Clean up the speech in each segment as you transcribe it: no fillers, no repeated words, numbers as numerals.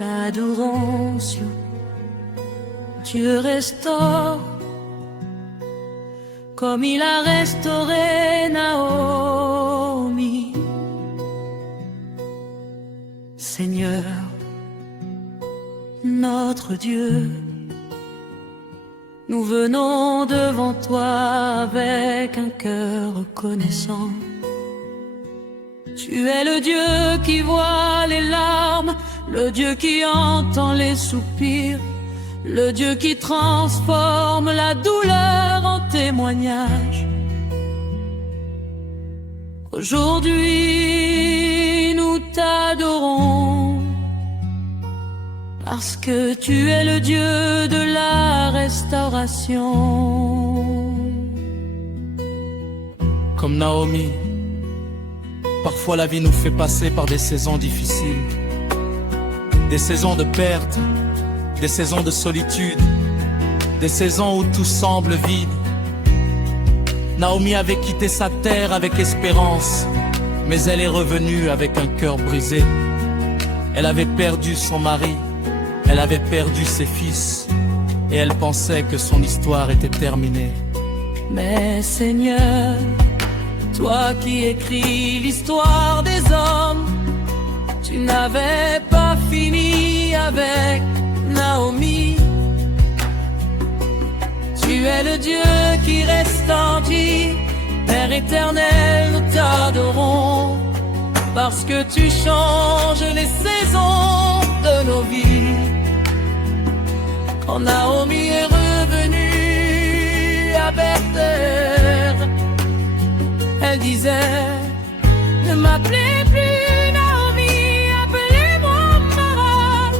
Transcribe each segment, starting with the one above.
l'adoration. Dieu restaure comme il a restauré Naomi. Seigneur, notre Dieu, nous venons devant toi avec un cœur reconnaissant. Tu es le Dieu qui voit les larmes, le Dieu qui entend les soupirs, le Dieu qui transforme la douleur en témoignage. Aujourd'hui, nous t'adorons parce que tu es le Dieu de la restauration. Comme Naomi, parfois la vie nous fait passer par des saisons difficiles, des saisons de perte, des saisons de solitude, des saisons où tout semble vide. Naomi avait quitté sa terre avec espérance, mais elle est revenue avec un cœur brisé. Elle avait perdu son mari, elle avait perdu ses fils, et elle pensait que son histoire était terminée. Mais Seigneur, toi qui écris l'histoire des hommes, tu n'avais pas fini avec Naomi. Tu es le Dieu qui resplendit, Père éternel, nous t'adorons, parce que tu changes les saisons de nos vies. Quand Naomi est revenue à Bethel, elle disait: ne m'appelez plus Naomi, appelez-moi Mara,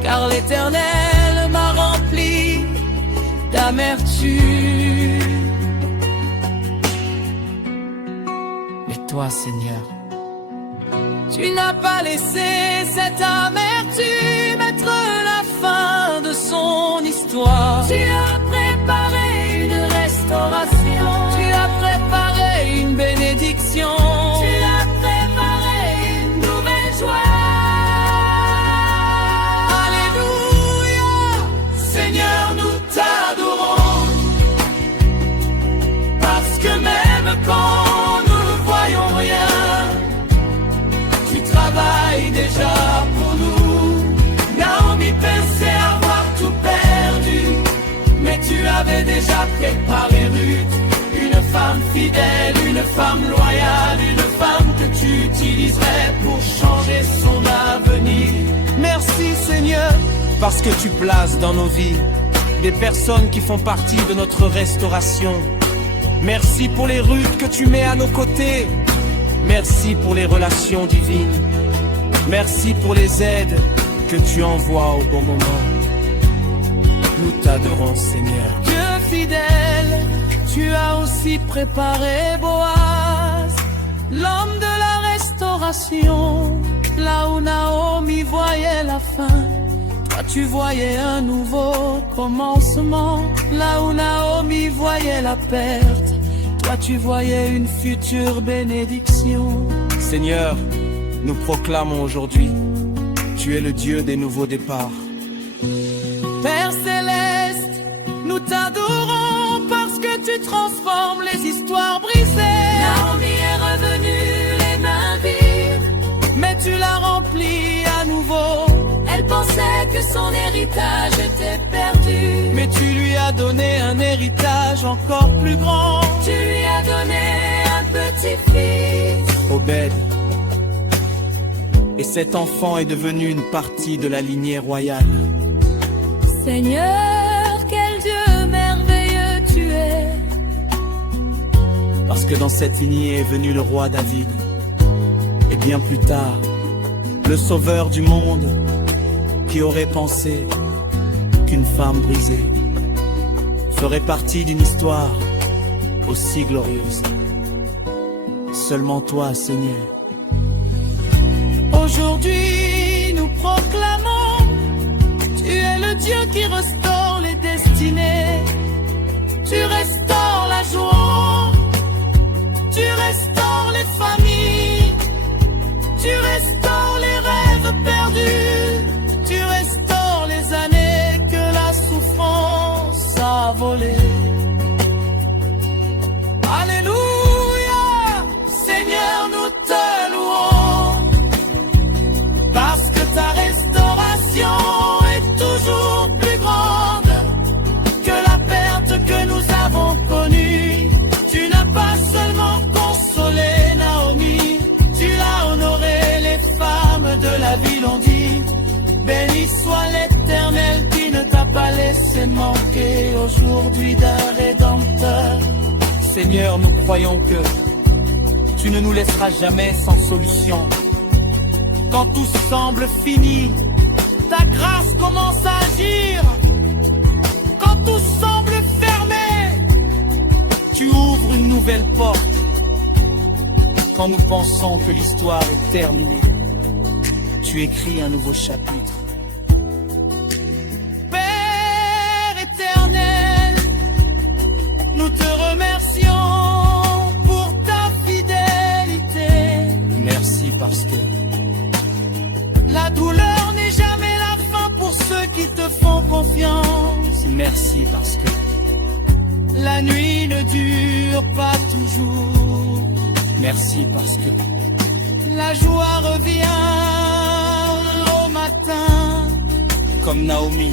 car l'Éternel m'a rempli d'amertume. Et toi, Seigneur, tu n'as pas laissé cette amertume être la fin de son histoire. Tu as préparé une restauration, tu as préparé une bénédiction, tu as préparé une nouvelle joie. Alléluia, Seigneur, nous t'adorons, parce que même quand nous ne voyons rien, tu travailles déjà pour nous. Naomi pensait avoir tout perdu, mais tu avais déjà préparé Ruth, une femme fidèle, une femme loyale, une femme que tu utiliserais pour changer son avenir. merci Seigneur, parce que tu places dans nos vies des personnes qui font partie de notre restauration. Merci pour les Ruth que tu mets à nos côtés. Merci pour les relations divines. Merci pour les aides que tu envoies au bon moment. Nous t'adorons, Seigneur. Dieu fidèle, tu as aussi préparé Boaz, l'homme de la restauration. Là où Naomi voyait la fin, toi tu voyais un nouveau commencement. Là où Naomi voyait la perte, toi tu voyais une future bénédiction. Seigneur, nous proclamons aujourd'hui, tu es le Dieu des nouveaux départs. Père céleste, nous t'adorons parce que tu transformes les histoires brisées. Naomi est revenue les mains vides, mais tu l'as remplie à nouveau. Elle pensait que son héritage était perdu, mais tu lui as donné un héritage encore plus grand. Tu lui as donné un petit-fils, Obed. Et cet enfant est devenu une partie de la lignée royale. Seigneur, quel Dieu merveilleux tu es. Parce que dans cette lignée est venu le roi David. Et bien plus tard, le sauveur du monde, qui aurait pensé qu'une femme brisée ferait partie d'une histoire aussi glorieuse. Seulement toi, Seigneur. Aujourd'hui, nous proclamons, tu es le Dieu qui restaure les destinées. Tu restaures la joie, tu restaures les familles, tu restaures les rêves perdus, tu s'est manqué aujourd'hui d'un rédempteur. Seigneur, nous croyons que tu ne nous laisseras jamais sans solution. Quand tout semble fini, ta grâce commence à agir. Quand tout semble fermé, tu ouvres une nouvelle porte. Quand nous pensons que l'histoire est terminée, tu écris un nouveau chapitre. Père éternel, nous te remercions pour ta fidélité. Merci parce que la douleur n'est jamais la fin pour ceux qui te font confiance. Merci parce que la nuit ne dure pas toujours. Merci parce que la joie revient au matin. Comme Naomi,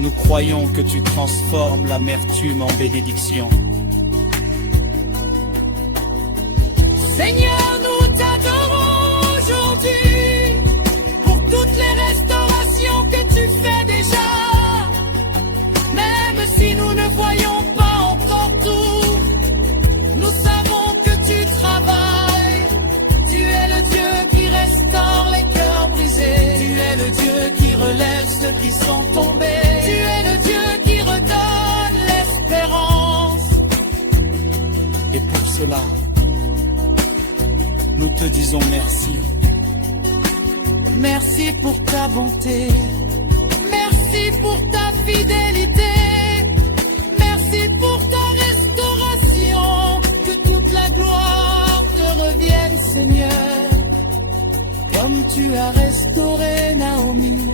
nous croyons que tu transformes l'amertume en bénédiction. Seigneur, nous t'adorons aujourd'hui pour toutes les restaurations que tu fais déjà. Même si nous ne voyons pas encore tout, nous savons que tu travailles. Tu es le Dieu qui restaure les cœurs brisés. Tu es le Dieu qui relève ceux qui sont tombés. Tu es le Dieu qui redonne l'espérance. Et pour cela, nous te disons merci. Merci pour ta bonté. Merci pour ta fidélité. Merci pour ta restauration. Que toute la gloire te revienne, Seigneur. Comme tu as restauré Naomi.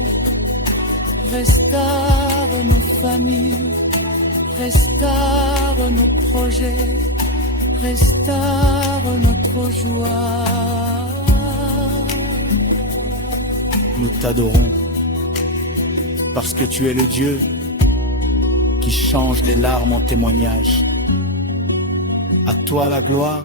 Restaure nos familles. Restaure nos projets. Restaure notre joie. Nous t'adorons parce que tu es le Dieu qui change les larmes en témoignage. À toi la gloire.